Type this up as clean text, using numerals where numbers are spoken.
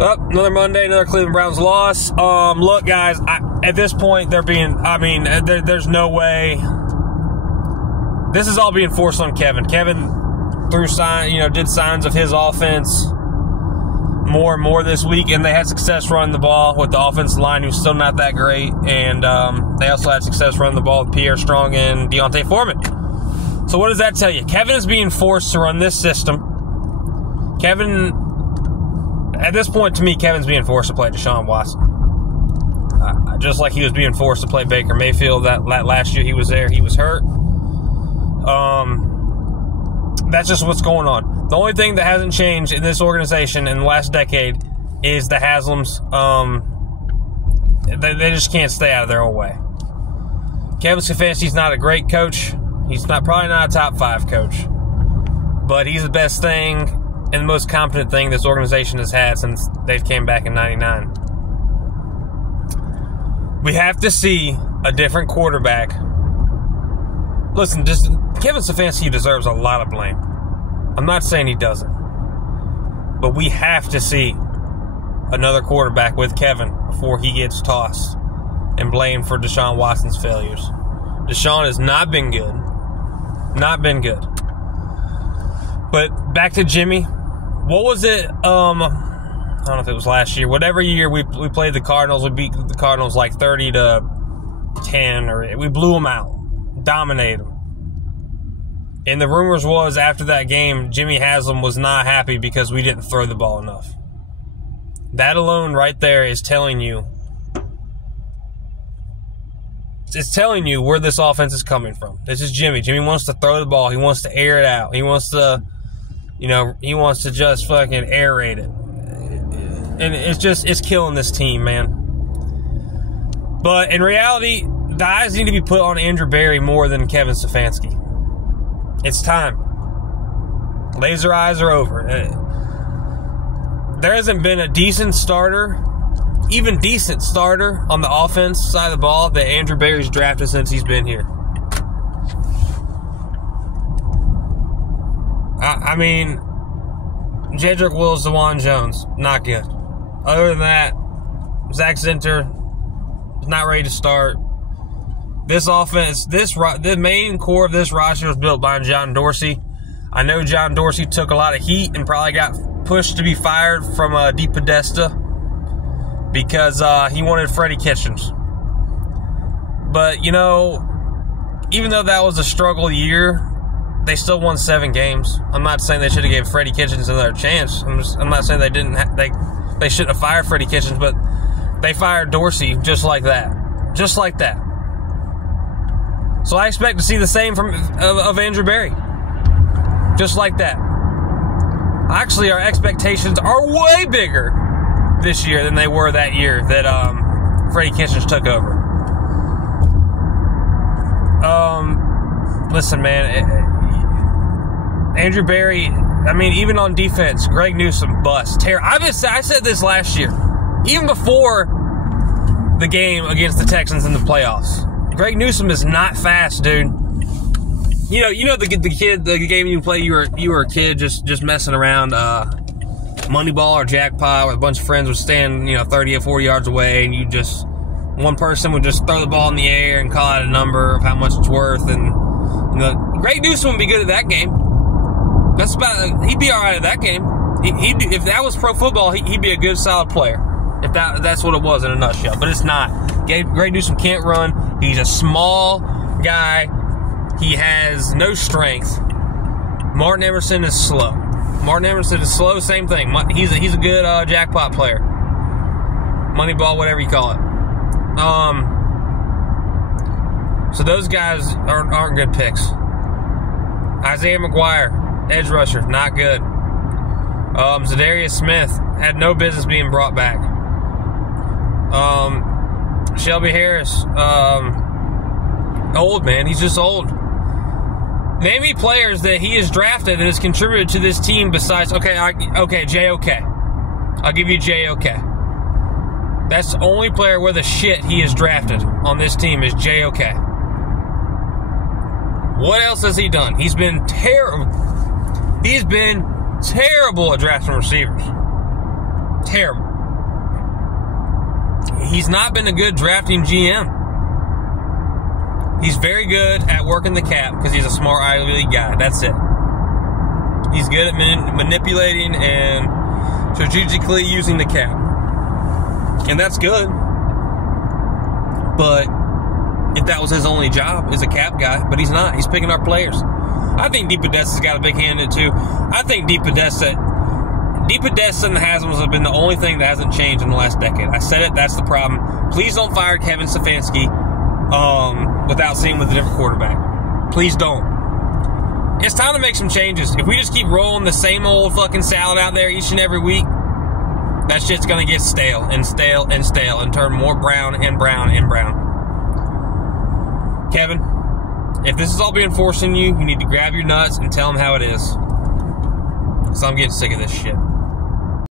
Another Monday, another Cleveland Browns loss. Look, guys, at this point, there's no way. This is all being forced on Kevin. Kevin did signs of his offense more and more this week, and they had success running the ball with the offensive line, who's still not that great, and they also had success running the ball with Pierre Strong and Deontay Foreman. So what does that tell you? Kevin is being forced to run this system. At this point, to me, Kevin's being forced to play Deshaun Watson. Just like he was being forced to play Baker Mayfield. That last year he was there, he was hurt. That's just what's going on. The only thing that hasn't changed in this organization in the last decade is the Haslams. They just can't stay out of their own way. Kevin Stefanski's not a great coach. He's probably not a top 5 coach. But he's the best thing and the most competent thing this organization has had since they came back in '99. We have to see a different quarterback. Listen, Kevin Stefanski deserves a lot of blame. I'm not saying he doesn't. But we have to see another quarterback with Kevin before he gets tossed and blamed for Deshaun Watson's failures. Deshaun has not been good. Not been good. But back to Jimmy. What was it? I don't know if it was last year. Whatever year we played the Cardinals, we beat the Cardinals like 30-10, or we blew them out, dominated them. And the rumors was after that game, Jimmy Haslam was not happy because we didn't throw the ball enough. That alone right there is telling you. It's telling you where this offense is coming from. This is Jimmy. Jimmy wants to throw the ball. He wants to air it out. He wants to, he wants to just fucking aerate it. And it's killing this team, man. But in reality, the eyes need to be put on Andrew Berry more than Kevin Stefanski. It's time. Laser eyes are over. There hasn't been a decent starter, even decent starter on the offense side of the ball that Andrew Berry's drafted since he's been here. I mean, Jedrick Wills, Dewan Jones, not good. Other than that, Zach Zinter is not ready to start. This offense, the main core of this roster was built by John Dorsey. I know John Dorsey took a lot of heat and probably got pushed to be fired from DePodesta because he wanted Freddie Kitchens. But, even though that was a struggle year, they still won 7 games. I'm not saying they should have given Freddie Kitchens another chance. I'm not saying they they shouldn't have fired Freddie Kitchens, but they fired Dorsey just like that. Just like that. So I expect to see the same of Andrew Berry. Just like that. Actually, our expectations are way bigger this year than they were that year that Freddie Kitchens took over. Listen, man, Andrew Berry, even on defense, Greg Newsome, bust. I said this last year, even before the game against the Texans in the playoffs. Greg Newsome is not fast, dude. The game you play, you were a kid just messing around, Moneyball or Jackpot, where a bunch of friends would stand, 30 or 40 yards away, and one person would just throw the ball in the air and call out a number of how much it's worth, and Greg Newsome would be good at that game. He'd be all right at that game. If that was pro football, he'd be a good, solid player. If that's what it was in a nutshell, but it's not. Greg Newsome can't run. He's a small guy. He has no strength. Martin Emerson is slow. Same thing. He's a good jackpot player. Moneyball, whatever you call it. So those guys aren't good picks. Isaiah McGuire, edge rusher, not good. Zadarius Smith had no business being brought back. Shelby Harris, old, man. He's just old. Name me players that he has drafted that has contributed to this team besides, J.O.K. I'll give you J.O.K. That's the only player with a shit he has drafted on this team is J.O.K. What else has he done? He's been terrible. He's been terrible at drafting receivers. Terrible. he's not been a good drafting GM. He's very good at working the cap because he's a smart Ivy League guy. That's it. He's good at manipulating and strategically using the cap. And that's good. But if that was his only job, is a cap guy, but he's not. He's picking our players. I think DePodesta's got a big hand in it too. I think DePodesta and the Haslam's have been the only thing that hasn't changed in the last decade. I said it, that's the problem. Please don't fire Kevin Stefanski without seeing with a different quarterback. Please don't. It's time to make some changes. If we just keep rolling the same old fucking salad out there each and every week, that shit's going to get stale and stale and stale and turn more brown and brown and brown. Kevin, if this is all being forced on you, you need to grab your nuts and tell them how it is. Because I'm getting sick of this shit.